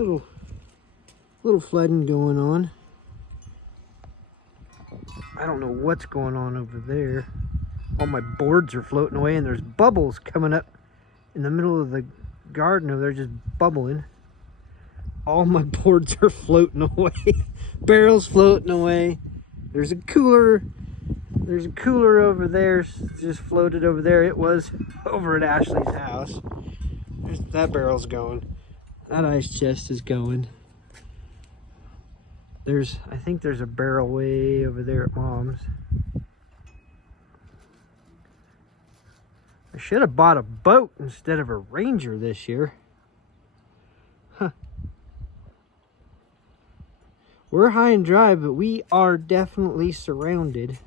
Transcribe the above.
Little flooding going on. I don't know what's going on over there. All my boards are floating away, and there's bubbles coming up in the middle of the garden over there, just bubbling. All my boards are floating away. Barrels floating away. There's a cooler over there, just floated over there. It was over at Ashley's house. That barrel's going. That ice chest is going. I think there's a barrel way over there at Mom's. I should have bought a boat instead of a Ranger this year. Huh. We're high and dry, but we are definitely surrounded.